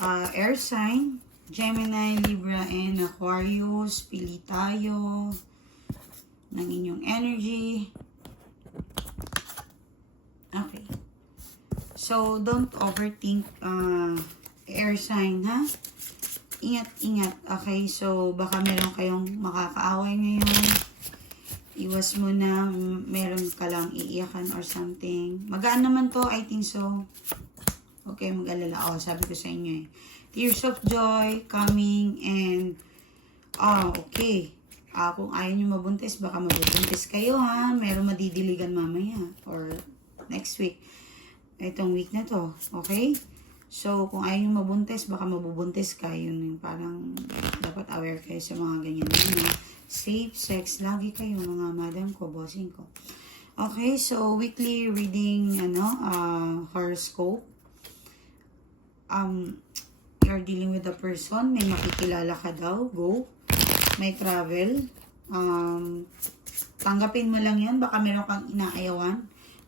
uh, air sign, Gemini, Libra, and Aquarius. Pili tayo ng inyong energy. Okay. So, don't overthink uh, air sign, ha? Ingat, ingat. Okay, so baka meron kayong makakaaway ngayon. Iwas mo na, mm, meron ka lang iiyakan or something. Magaan naman to, I think so. Okay, mag-alala. Oh, sabi ko sa inyo eh. Tears of joy, coming, and, oh, okay. Ah, kung ayaw nyo mabuntis, baka mabubuntis kayo ha. Meron madidiligan mamaya. Or next week. Itong week na to. Okay? So, kung ayaw nyo mabuntis, baka mabubuntis ka. Yun yung parang dapat aware kayo sa mga ganyan. Ano? Safe sex. Lagi kayo mga madam ko, bossing ko. Okay, so weekly reading, ano, uh, horoscope. Um, you're dealing with a person, may makikilala ka daw, go. May travel. Um, tanggapin mo lang yan, baka meron kang inaayawan.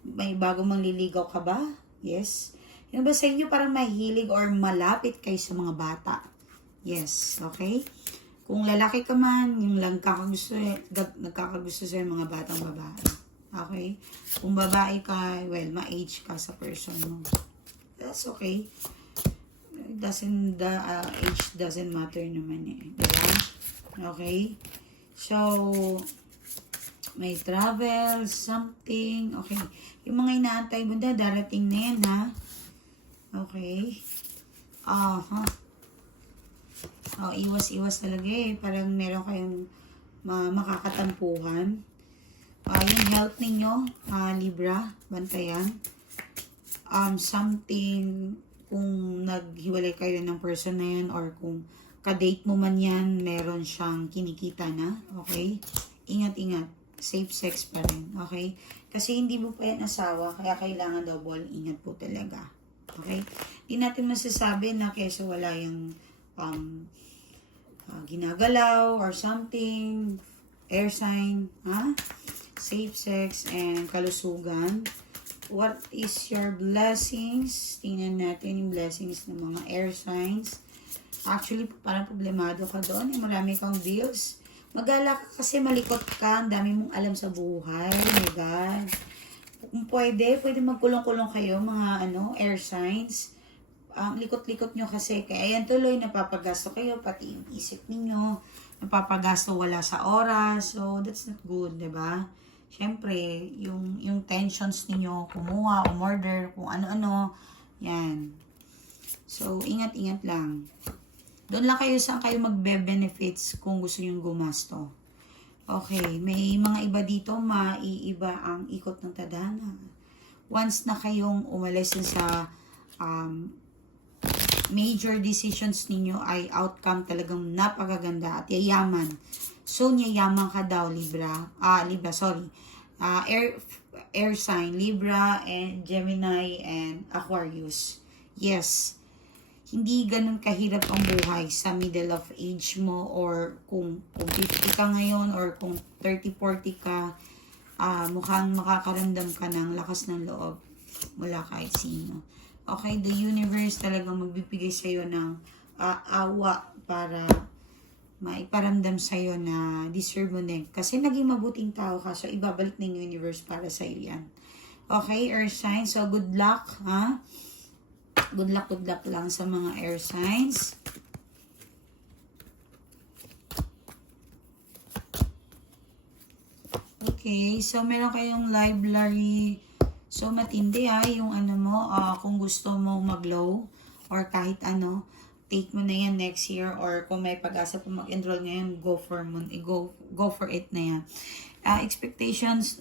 May bago mangliligaw ka ba? Yes. Yung ba sa inyo parang mahilig or malapit kayo sa mga bata? Yes, okay? Kung lalaki ka man, yung lang kakagusto, nagkakagusto sa mga batang babae. Okay? Kung babae ka, well, ma-age ka sa person mo. That's okay. Doesn't, the uh, age doesn't matter naman eh. Diba? Okay? So, may travel, something. Okay. Yung mga inaantay mo na, darating na yan, ha? Okay. Aha. Oh, iwas-iwas talaga eh. Parang meron kayong ma makakatampuhan. Ah, yung health ninyo, ah, Libra, bantayan. Um, something, kung naghiwalay kayo ng person na yun or kung kadate mo man yan, meron siyang kinikita na. Okay? Ingat-ingat. Safe sex pa rin. Okay? Kasi hindi mo pa yan asawa, kaya kailangan double ingat po talaga. Okay? Hindi natin masasabi na kesa wala yung um, uh, ginagalaw or something, air sign, ha? Safe sex and kalusugan. What is your blessings? Tingnan natin yung blessings ng mga air signs. Actually, parang problemado ka doon. Eh, marami kang bills. Magala ka kasi malikot ka. Ang dami mong alam sa buhay. Oh my God. Kung pwede, pwede magkulong-kulong kayo, mga ano, air signs. Ang likot-likot nyo kasi. Kaya yan tuloy, napapagasto kayo, pati yung isip ninyo. Napapagasto wala sa oras. So, that's not good, ba? Siyempre, yung, yung tensions ninyo, kumuha, umorder, kung ano-ano, yan. So, ingat-ingat lang. Doon lang kayo saan kayo magbe-benefits kung gusto nyo gumasto. Okay, may mga iba dito, maiiba ang ikot ng tadhana. Once na kayong umalis sa um, major decisions ninyo ay outcome talagang napakaganda at yayaman. Soon yayaman ka daw, Libra. Ah, Libra, sorry. Ah, air, air sign, Libra and Gemini and Aquarius. Yes, hindi ganun kahirap ang buhay sa middle of age mo or kung, kung 50 ka ngayon or kung 30-40 ka, ah mukhang makakaramdam ka ng lakas ng loob mula kahit sino. Okay, the universe talagang magbibigay sa'yo ng ah, awa para maiparamdam sa'yo na deserve mo din. Kasi naging mabuting tao ka, so ibabalik ng universe para sa'yo yan. Okay, earth sign. So, good luck, ha? Good luck, good luck lang sa mga air signs. Okay, so meron kayong library. So matindi ha, yung ano mo, ah, kung gusto mo mag-low or kahit ano, take mo na yan next year or kung may pag-asa pa mag-enroll ngayon, go for mo, go, go for it na yan. Ah, expectations,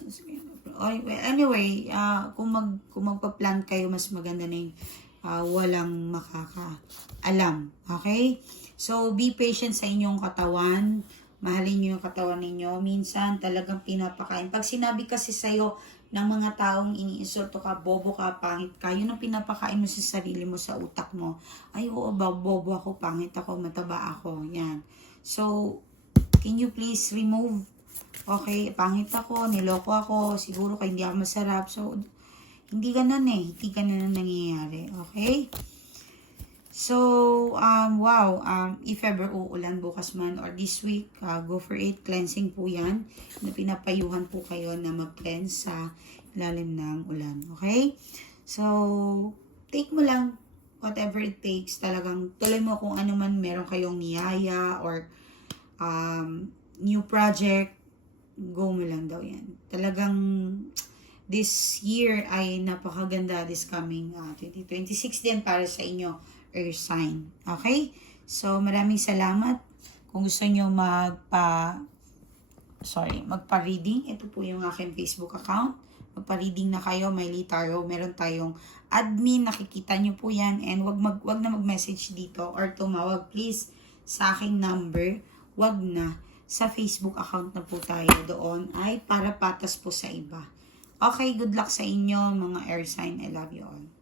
anyway, ah, kung, mag, kung magpa-plan kayo, mas maganda na yung ah, walang makaka-alam. Okay? So, be patient sa inyong katawan. Mahalin niyo yung katawan ninyo. Minsan, talagang pinapakain. Pag sinabi kasi sa'yo ng mga taong iniinsulto ka, bobo ka, pangit ka, yun ang pinapakain mo sa sarili mo, sa utak mo. Ay, oo ba, bobo ako, pangit ako, mataba ako. Yan. So, can you please remove okay, pangit ako, niloko ako, siguro kaya hindi ako masarap. So, hindi ganun eh. Hindi ganun ang nangyayari. Okay? So, um, wow, um, if ever uulan bukas man or this week, uh, go for it. Cleansing po yan. Na pinapayuhan po kayo na mag-cleanse sa ilalim ng ulan. Okay? So, take mo lang whatever it takes. Talagang tuloy mo kung ano man meron kayong niyaya or um, new project. Go mo lang daw yan. Talagang this year ay napakaganda this coming uh, 2026 din para sa inyo earth sign. Okay? So, maraming salamat. Kung gusto nyo magpa sorry, magpa-reading, ito po yung aking Facebook account. Magpa-reading na kayo, may Tarot. Meron tayong admin, nakikita nyo po yan. And wag, mag, wag na mag-message dito or tumawag please sa aking number. Wag na. Sa Facebook account na po tayo doon ay para patas po sa iba. Okay, good luck sa inyo mga air sign. I love you all.